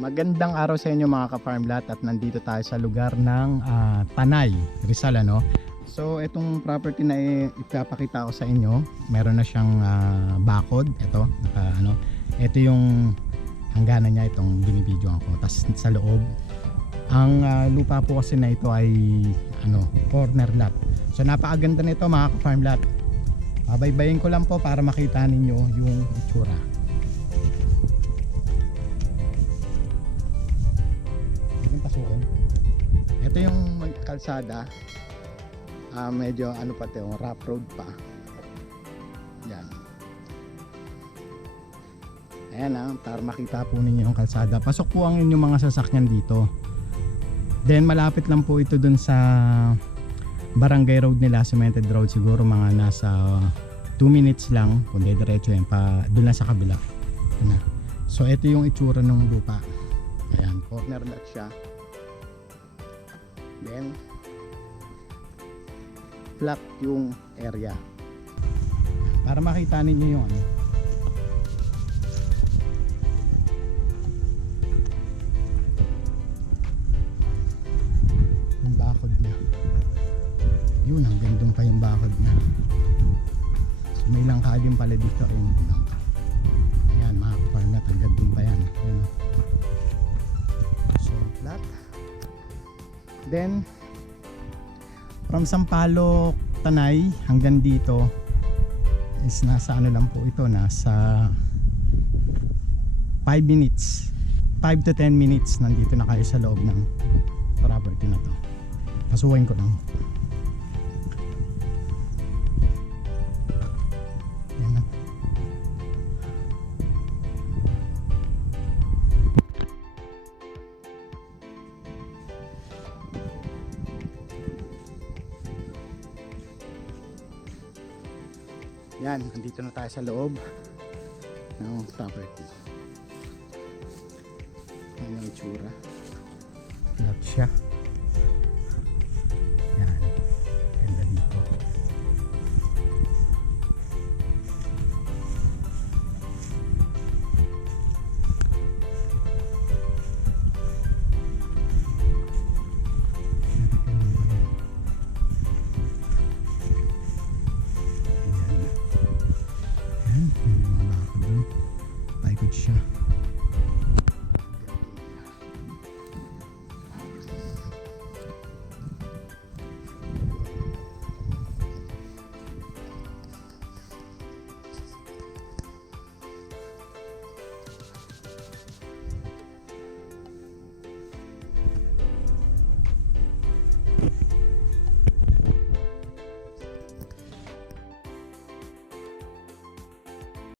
Magandang araw sa inyo mga ka-farmlat at nandito tayo sa lugar ng Tanay, Rizal ano. So itong property na ipapakita ko sa inyo, meron na siyang bakod. Ito, ito yung hangganan niya, itong binibidyoan ko. Tapos sa loob, ang lupa po kasi na ito ay corner lot. So napakaganda nito mga ka-farmlat. Babaybayin ko lang po para makita ninyo yung itsura. Ito yung kalsada, medyo pa ito, rough road pa. Yan. Ayan para makita po ninyo yung kalsada. Pasok po ang inyong mga sasakyan dito. Then malapit lang po ito dun sa barangay road nila, cemented road, siguro mga nasa 2 minutes lang kung diretso yan pa dun lang sa kabila. So ito yung itsura ng lupa. Ayan, corner lot siya. Then flat yung area para makita ninyo yung yung bakod niya. Yun, hanggang doon pa yung bakod niya. So may langkalim pala dito rin. Ayan mga farmlat, hanggang doon pa yan. Ayan. So flat. Then from Sampaloc, Tanay hanggang dito is nasa lang po ito, nasa 5 minutes, 5 to 10 minutes nandito na kayo sa loob ng property na to. Pasuhin ko lang. Yan na. Yan, andito na tayo sa loob ng property. Yan yung itsura. Flat siya. Yan, ganda dito. May mga bakod doon. Paikot siya.